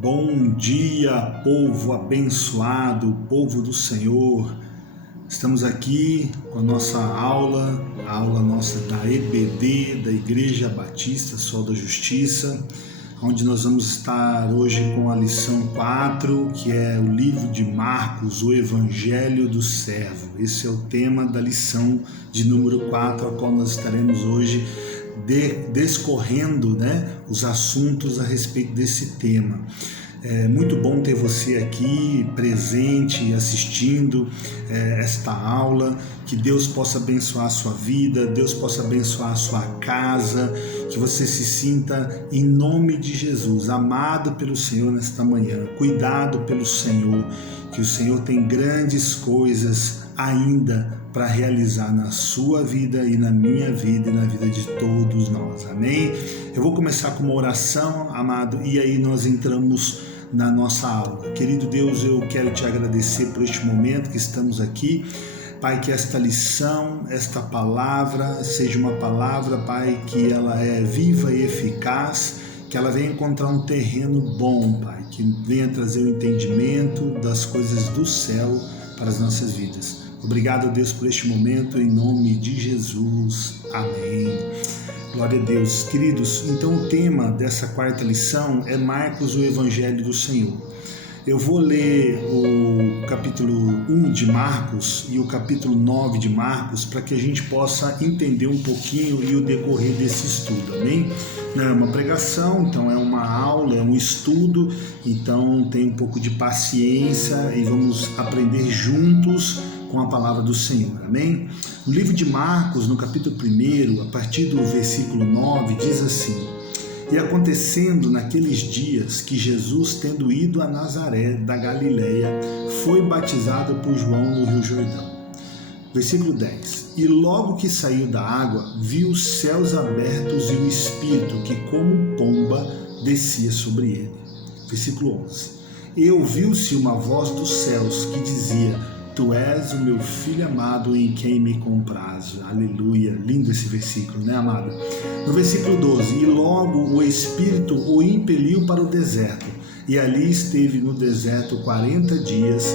Bom dia, povo abençoado, povo do Senhor. Estamos aqui com a nossa aula, a aula nossa da EBD, da Igreja Batista Sol da Justiça, onde nós vamos estar hoje com a lição 4, que é o livro de Marcos, o Evangelho do Servo. Esse é o tema da lição de número 4, a qual nós estaremos hoje discorrendo, os assuntos a respeito desse tema. É muito bom ter você aqui presente, assistindo esta aula. Que Deus possa abençoar a sua vida, Deus possa abençoar a sua casa, que você se sinta, em nome de Jesus, amado pelo Senhor nesta manhã, cuidado pelo Senhor, que o Senhor tem grandes coisas ainda para realizar na sua vida e na minha vida e na vida de todos nós, amém? Eu vou começar com uma oração, amado, e aí nós entramos na nossa aula. Querido Deus, eu quero te agradecer por este momento que estamos aqui, Pai, que esta lição, esta palavra, seja uma palavra, Pai, que ela é viva e eficaz, que ela venha encontrar um terreno bom, Pai, que venha trazer o entendimento das coisas do céu para as nossas vidas. Obrigado, Deus, por este momento, em nome de Jesus. Amém. Glória a Deus. Queridos, então o tema dessa quarta lição é Marcos, o Evangelho do Senhor. Eu vou ler o capítulo 1 de Marcos e o capítulo 9 de Marcos para que a gente possa entender um pouquinho e o decorrer desse estudo, amém? Não é uma pregação, então é uma aula, é um estudo, então tem um pouco de paciência e vamos aprender juntos com a palavra do Senhor, amém? No livro de Marcos, no capítulo 1, a partir do versículo 9, diz assim: E acontecendo naqueles dias que Jesus, tendo ido a Nazaré da Galileia, foi batizado por João no Rio Jordão. Versículo 10. E logo que saiu da água, viu os céus abertos e o Espírito que como pomba descia sobre ele. Versículo 11. E ouviu-se uma voz dos céus que dizia: Tu és o meu filho amado em quem me comprazo. Aleluia. Lindo esse versículo, né, amado? No versículo 12. E logo o Espírito o impeliu para o deserto. E ali esteve no deserto 40 dias,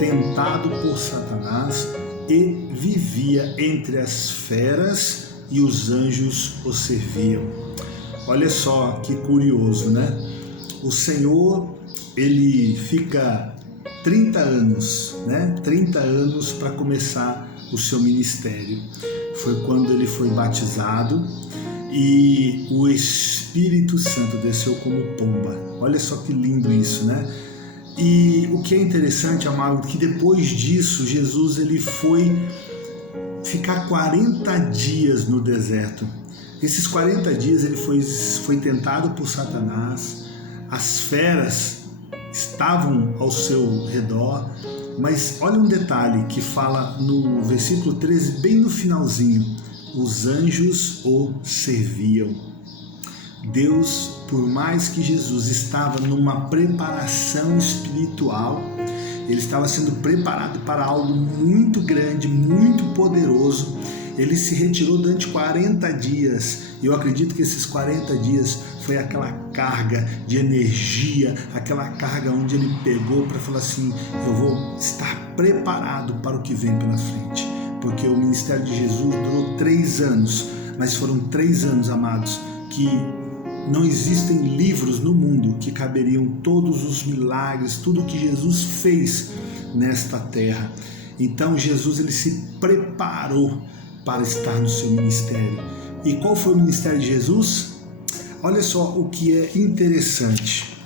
tentado por Satanás, e vivia entre as feras, e os anjos o serviam. Olha só que curioso, né? O Senhor, ele fica 30 anos, 30 anos para começar o seu ministério. Foi quando ele foi batizado e o Espírito Santo desceu como pomba. Olha só que lindo isso, né? E o que é interessante, amado, que depois disso, Jesus ele foi ficar 40 dias no deserto. Esses 40 dias ele foi tentado por Satanás, as feras estavam ao seu redor, mas olha um detalhe que fala no versículo 13, bem no finalzinho: os anjos o serviam. Deus, por mais que Jesus estava numa preparação espiritual, ele estava sendo preparado para algo muito grande, muito poderoso. Ele se retirou durante 40 dias. Eu acredito que esses 40 dias foi aquela carga de energia, aquela carga onde ele pegou para falar assim: eu vou estar preparado para o que vem pela frente. Porque o ministério de Jesus durou 3 anos, mas foram 3 anos, amados, que não existem livros no mundo que caberiam todos os milagres, tudo que Jesus fez nesta terra. Então Jesus ele se preparou para estar no seu ministério. E qual foi o ministério de Jesus? Olha só o que é interessante.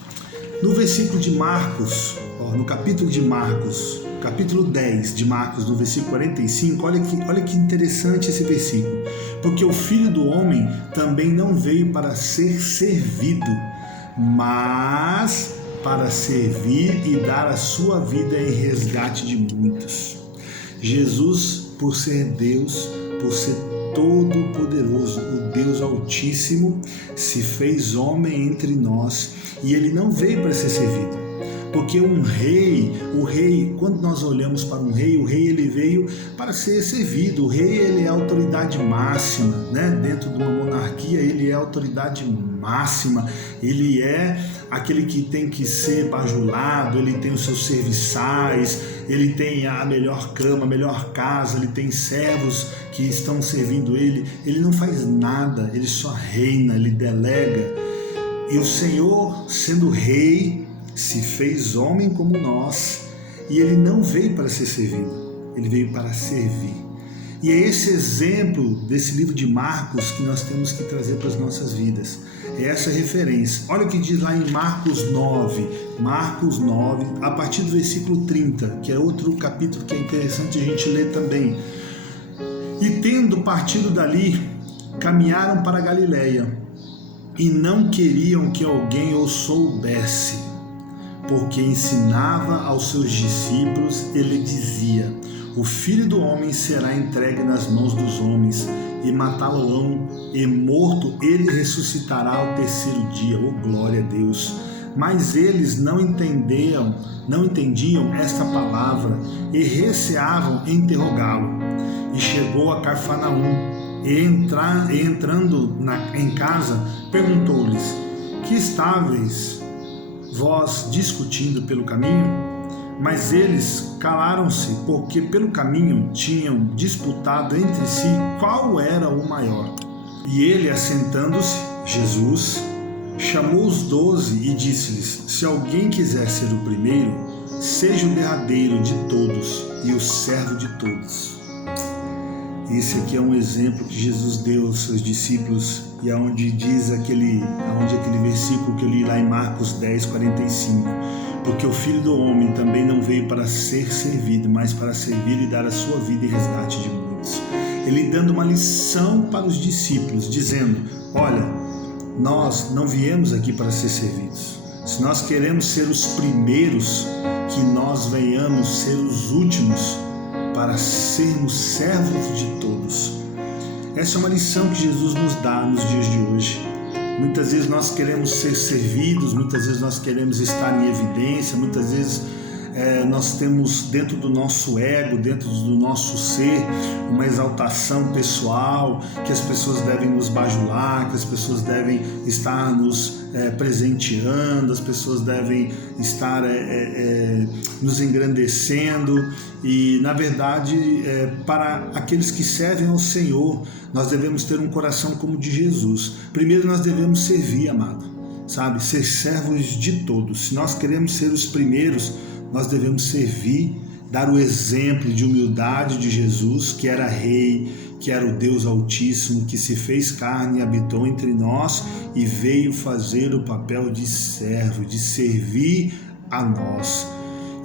No versículo de Marcos, no capítulo de Marcos, capítulo 10 de Marcos, no versículo 45, olha que interessante esse versículo. Porque o Filho do Homem também não veio para ser servido, mas para servir e dar a sua vida em resgate de muitos. Jesus, por ser Deus, por ser todo-poderoso, o Deus Altíssimo, se fez homem entre nós e ele não veio para ser servido. Porque o rei, quando nós olhamos para um rei, o rei ele veio para ser servido. O rei ele é a autoridade máxima, dentro de uma monarquia ele é a autoridade máxima, ele é aquele que tem que ser bajulado, ele tem os seus serviçais, ele tem a melhor cama, a melhor casa, ele tem servos que estão servindo ele. Ele não faz nada, ele só reina, ele delega. E o Senhor, sendo rei, se fez homem como nós, e ele não veio para ser servido, ele veio para servir. E é esse exemplo desse livro de Marcos que nós temos que trazer para as nossas vidas. É essa referência. Olha o que diz lá em Marcos 9, a partir do versículo 30, que é outro capítulo que é interessante a gente ler também. E tendo partido dali, caminharam para a Galileia, e não queriam que alguém o soubesse, porque ensinava aos seus discípulos, ele dizia: o Filho do Homem será entregue nas mãos dos homens, e matá-lo-ão, e morto ele ressuscitará ao terceiro dia. Oh, glória a Deus! Mas eles não entendiam esta palavra, e receavam interrogá-lo. E chegou a Cafarnaum, e entrando em casa, perguntou-lhes: que estáveis vós discutindo pelo caminho? Mas eles calaram-se, porque pelo caminho tinham disputado entre si qual era o maior. E ele, assentando-se, Jesus, chamou os 12 e disse-lhes: se alguém quiser ser o primeiro, seja o derradeiro de todos e o servo de todos. Esse aqui é um exemplo que Jesus deu aos seus discípulos, e aonde diz aquele versículo que eu li lá em Marcos 10, 45. Porque o Filho do Homem também não veio para ser servido, mas para servir e dar a sua vida em resgate de muitos. Ele dando uma lição para os discípulos, dizendo: olha, nós não viemos aqui para ser servidos. Se nós queremos ser os primeiros, que nós venhamos ser os últimos, para sermos servos de todos. Essa é uma lição que Jesus nos dá nos dias de hoje. Muitas vezes nós queremos ser servidos, muitas vezes nós queremos estar em evidência, muitas vezes nós temos dentro do nosso ego, dentro do nosso ser, uma exaltação pessoal, que as pessoas devem nos bajular, que as pessoas devem estar nos presenteando, as pessoas devem estar nos engrandecendo. E na verdade, para aqueles que servem ao Senhor, nós devemos ter um coração como o de Jesus. Primeiro nós devemos servir, amado, sabe? Ser servos de todos. Se nós queremos ser os primeiros, nós devemos servir, dar o exemplo de humildade de Jesus, que era rei, que era o Deus Altíssimo, que se fez carne e habitou entre nós e veio fazer o papel de servo, de servir a nós.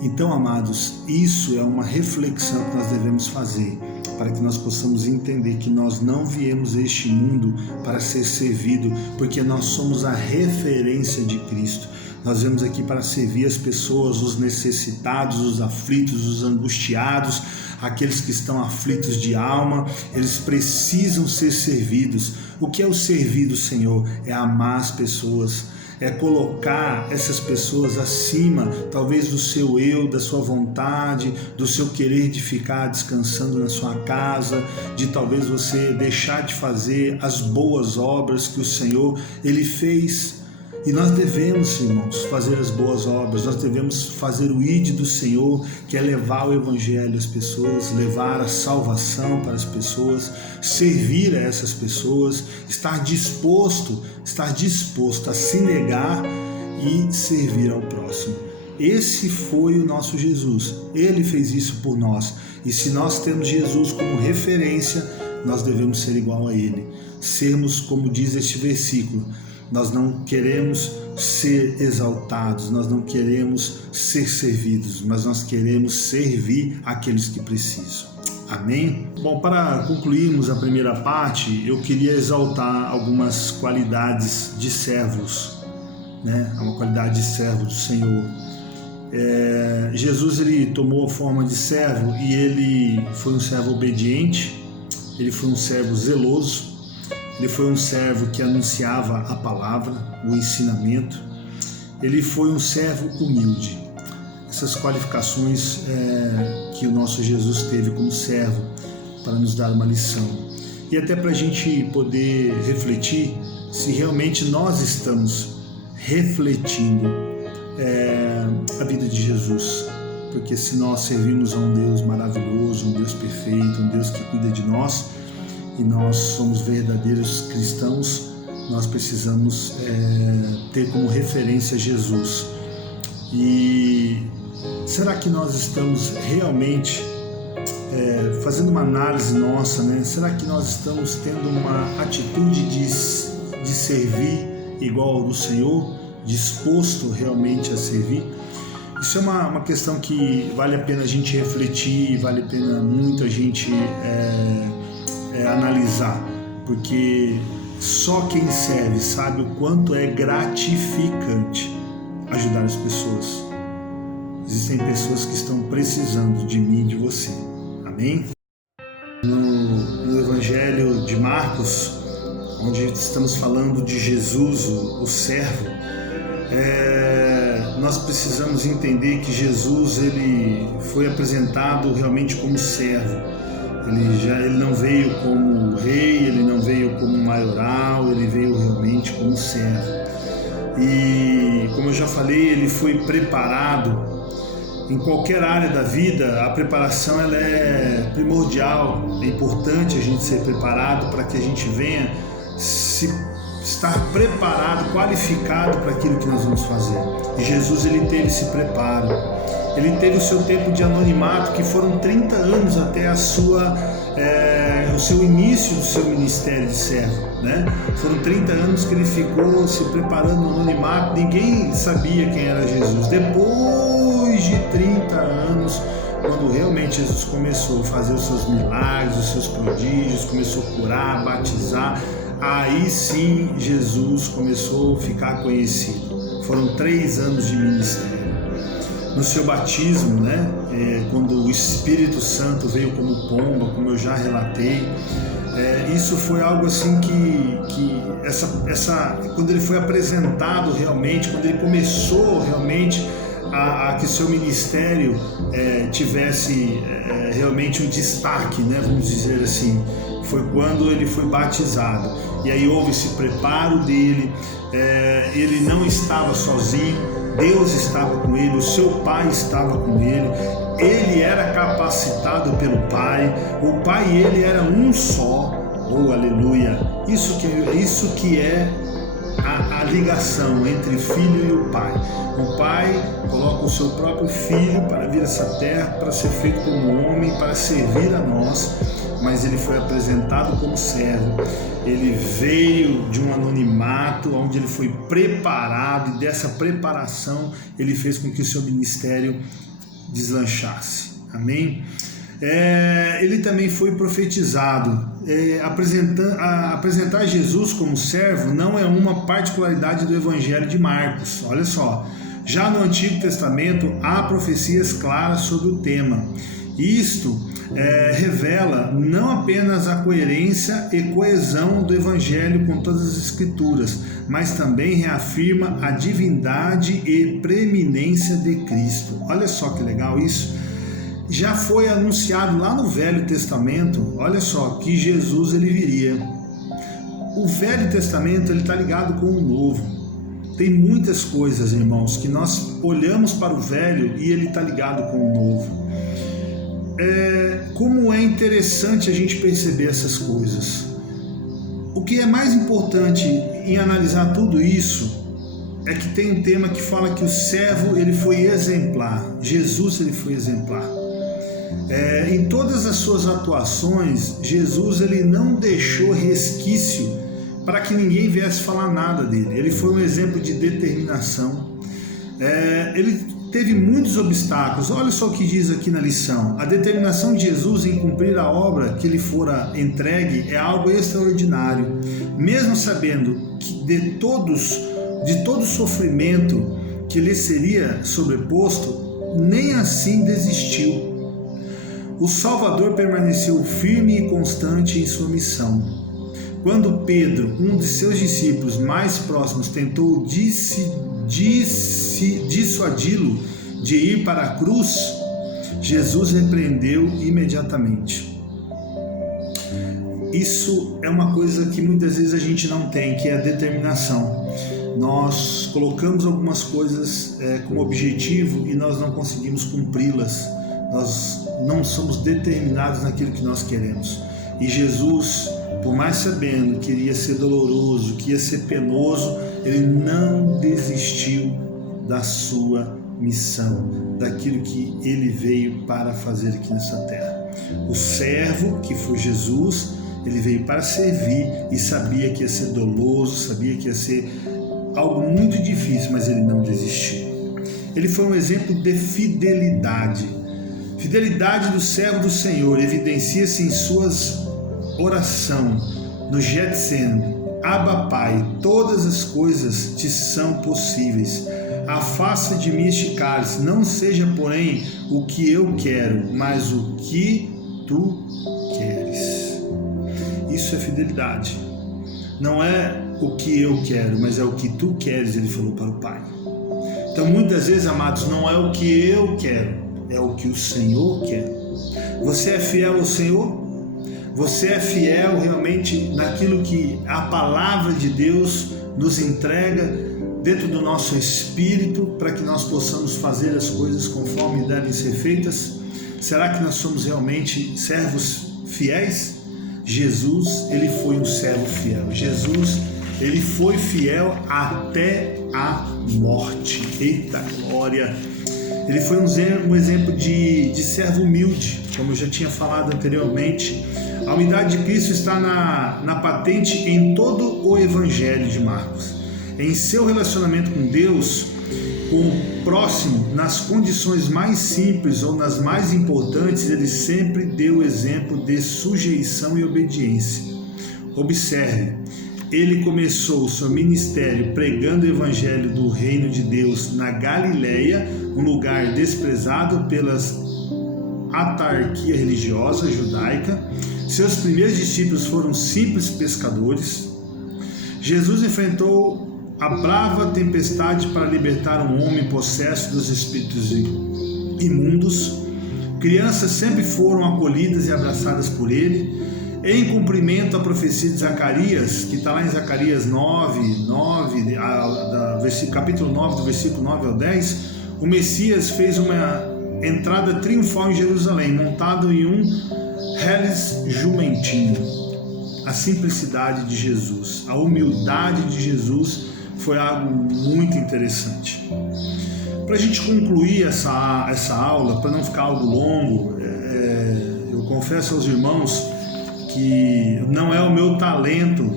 Então, amados, isso é uma reflexão que nós devemos fazer, para que nós possamos entender que nós não viemos a este mundo para ser servido, porque nós somos a referência de Cristo. Nós viemos aqui para servir as pessoas, os necessitados, os aflitos, os angustiados, aqueles que estão aflitos de alma. Eles precisam ser servidos. O que é o servir do Senhor? É amar as pessoas, é colocar essas pessoas acima, talvez do seu eu, da sua vontade, do seu querer de ficar descansando na sua casa, de talvez você deixar de fazer as boas obras que o Senhor, Ele fez. E nós devemos, irmãos, fazer as boas obras, nós devemos fazer o ide do Senhor, que é levar o Evangelho às pessoas, levar a salvação para as pessoas, servir a essas pessoas, estar disposto a se negar e servir ao próximo. Esse foi o nosso Jesus, Ele fez isso por nós. E se nós temos Jesus como referência, nós devemos ser igual a Ele, sermos como diz este versículo. Nós não queremos ser exaltados, nós não queremos ser servidos, mas nós queremos servir aqueles que precisam. Amém? Bom, para concluirmos a primeira parte, eu queria exaltar algumas qualidades de servos, né? Uma qualidade de servo do Senhor. Jesus, ele tomou a forma de servo e ele foi um servo obediente, ele foi um servo zeloso, ele foi um servo que anunciava a palavra, o ensinamento. Ele foi um servo humilde. Essas qualificações que o nosso Jesus teve como servo para nos dar uma lição. E até para a gente poder refletir se realmente nós estamos refletindo a vida de Jesus. Porque se nós servimos a um Deus maravilhoso, um Deus perfeito, um Deus que cuida de nós, e nós somos verdadeiros cristãos, nós precisamos ter como referência Jesus. E será que nós estamos realmente fazendo uma análise nossa, né? Será que nós estamos tendo uma atitude de servir igual ao do Senhor, disposto realmente a servir? Isso é uma questão que vale a pena a gente refletir, vale a pena muito a gente analisar, porque só quem serve sabe o quanto é gratificante ajudar as pessoas. Existem pessoas que estão precisando de mim e de você. Amém? No Evangelho de Marcos, onde estamos falando de Jesus, o servo, nós precisamos entender que Jesus ele foi apresentado realmente como servo. Ele não veio como rei, ele não veio como maioral, ele veio realmente como servo. E como eu já falei, ele foi preparado. Em qualquer área da vida, a preparação ela é primordial. É importante a gente ser preparado para que a gente venha estar preparado, qualificado para aquilo que nós vamos fazer. E Jesus ele teve esse preparo. Ele teve o seu tempo de anonimato, que foram 30 anos até o seu início do seu ministério de servo, né? Foram 30 anos que ele ficou se preparando no anonimato, ninguém sabia quem era Jesus. Depois de 30 anos, quando realmente Jesus começou a fazer os seus milagres, os seus prodígios, começou a curar, batizar, aí sim Jesus começou a ficar conhecido. Foram 3 anos de ministério. No seu batismo, né, quando o Espírito Santo veio como pomba, como eu já relatei, isso foi algo assim quando ele foi apresentado realmente, quando ele começou realmente a que seu ministério tivesse realmente um destaque, né, vamos dizer assim, foi quando ele foi batizado. E aí houve esse preparo dele, ele não estava sozinho, Deus estava com ele, o seu Pai estava com ele, ele era capacitado pelo Pai, o Pai e ele eram um só, oh aleluia, isso que é a ligação entre o Filho e o Pai. O Pai coloca o seu próprio Filho para vir a essa terra, para ser feito como homem, para servir a nós, mas ele foi apresentado como servo. Ele veio de um anonimato, onde ele foi preparado, e dessa preparação ele fez com que o seu ministério deslanchasse. Amém? Ele também foi profetizado. Apresentar Jesus como servo não é uma particularidade do Evangelho de Marcos. Olha só, já no Antigo Testamento há profecias claras sobre o tema. Isto revela não apenas a coerência e coesão do Evangelho com todas as Escrituras, mas também reafirma a divindade e preeminência de Cristo. Olha só que legal isso. Já foi anunciado lá no Velho Testamento, olha só, que Jesus ele viria. O Velho Testamento ele está ligado com o Novo. Tem muitas coisas, irmãos, que nós olhamos para o Velho e ele está ligado com o Novo. Como é interessante a gente perceber essas coisas. O que é mais importante em analisar tudo isso é que tem um tema que fala que o servo ele foi exemplar. Jesus ele foi exemplar. Em todas as suas atuações, Jesus ele não deixou resquício para que ninguém viesse falar nada dele. Ele foi um exemplo de determinação. Ele teve muitos obstáculos. Olha só o que diz aqui na lição. A determinação de Jesus em cumprir a obra que lhe fora entregue é algo extraordinário. Mesmo sabendo que de todo sofrimento que lhe seria sobreposto, nem assim desistiu. O Salvador permaneceu firme e constante em sua missão. Quando Pedro, um de seus discípulos mais próximos, tentou dissuadi-lo de ir para a cruz, Jesus repreendeu imediatamente. Isso é uma coisa que muitas vezes a gente não tem, que é a determinação. nós colocamos algumas coisas como objetivo e nós não conseguimos cumpri-las. Nós não somos determinados naquilo que nós queremos. E Jesus, por mais sabendo que iria ser doloroso, que ia ser penoso, ele não desistiu da sua missão, daquilo que ele veio para fazer aqui nessa terra. O servo, que foi Jesus, ele veio para servir e sabia que ia ser doloso, sabia que ia ser algo muito difícil, mas ele não desistiu. Ele foi um exemplo de fidelidade. Fidelidade do servo do Senhor evidencia-se em suas orações no Getsemane. Abba, Pai, todas as coisas te são possíveis. Afasta de mim este cálice, não seja, porém, o que eu quero, mas o que tu queres. Isso é fidelidade. Não é o que eu quero, mas é o que tu queres, ele falou para o Pai. Então, muitas vezes, amados, não é o que eu quero, é o que o Senhor quer. Você é fiel ao Senhor? Você é fiel realmente naquilo que a palavra de Deus nos entrega dentro do nosso espírito para que nós possamos fazer as coisas conforme devem ser feitas? Será que nós somos realmente servos fiéis? Jesus, ele foi um servo fiel. Jesus, ele foi fiel até a morte. Eita glória! Ele foi um exemplo de servo humilde, como eu já tinha falado anteriormente. A humildade de Cristo está na patente em todo o Evangelho de Marcos. Em seu relacionamento com Deus, com o próximo, nas condições mais simples ou nas mais importantes, ele sempre deu exemplo de sujeição e obediência. Observe, ele começou o seu ministério pregando o Evangelho do Reino de Deus na Galileia, um lugar desprezado pela autarquia religiosa judaica. Seus primeiros discípulos foram simples pescadores. Jesus enfrentou a brava tempestade para libertar um homem possesso dos espíritos imundos. Crianças sempre foram acolhidas e abraçadas por ele. Em cumprimento à profecia de Zacarias, que está lá em Zacarias 9, capítulo 9, do versículo 9 ao 10, o Messias fez uma entrada triunfal em Jerusalém, montado em um reles jumentinho. A simplicidade de Jesus, a humildade de Jesus foi algo muito interessante. Para a gente concluir essa aula, para não ficar algo longo, eu confesso aos irmãos que não é o meu talento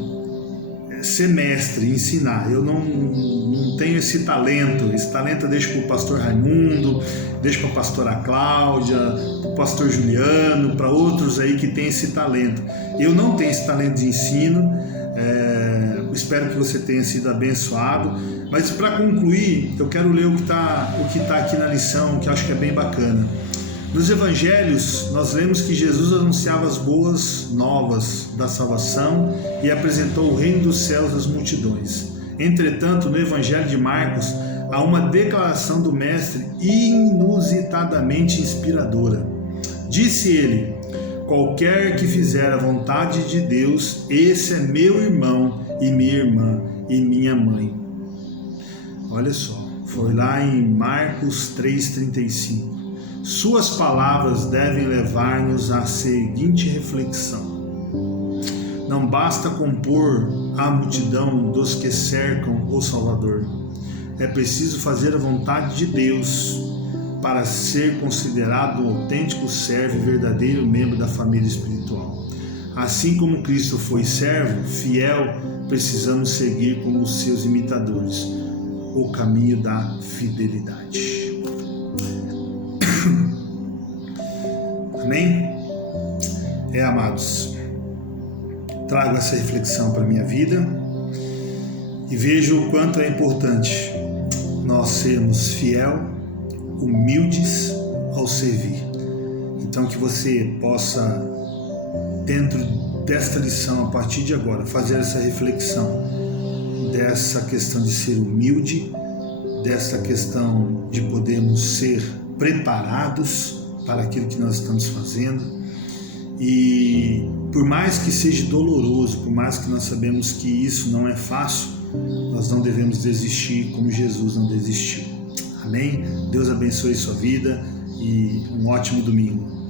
ser mestre, ensinar. Eu não tenho esse talento. Esse talento eu deixo para o pastor Raimundo, deixo para a pastora Cláudia, para o pastor Juliano, para outros aí que tem esse talento. Eu não tenho esse talento de ensino. Espero que você tenha sido abençoado. Mas para concluir, eu quero ler o que tá aqui na lição, que eu acho que é bem bacana. Nos evangelhos, nós lemos que Jesus anunciava as boas novas da salvação e apresentou o reino dos céus às multidões. Entretanto, no evangelho de Marcos, há uma declaração do mestre inusitadamente inspiradora. Disse ele: qualquer que fizer a vontade de Deus, esse é meu irmão e minha irmã e minha mãe. Olha só, foi lá em Marcos 3,35. Suas palavras devem levar-nos à seguinte reflexão: não basta compor a multidão dos que cercam o Salvador. É preciso fazer a vontade de Deus para ser considerado um autêntico servo e verdadeiro membro da família espiritual. Assim como Cristo foi servo, fiel, precisamos seguir como os seus imitadores o caminho da fidelidade. Amém? Amados, trago essa reflexão para a minha vida e vejo o quanto é importante nós sermos fiel, humildes ao servir. Então que você possa, dentro desta lição, a partir de agora, fazer essa reflexão dessa questão de ser humilde, dessa questão de podermos ser preparados para aquilo que nós estamos fazendo. E por mais que seja doloroso, por mais que nós sabemos que isso não é fácil, nós não devemos desistir como Jesus não desistiu. Amém? Deus abençoe sua vida e um ótimo domingo.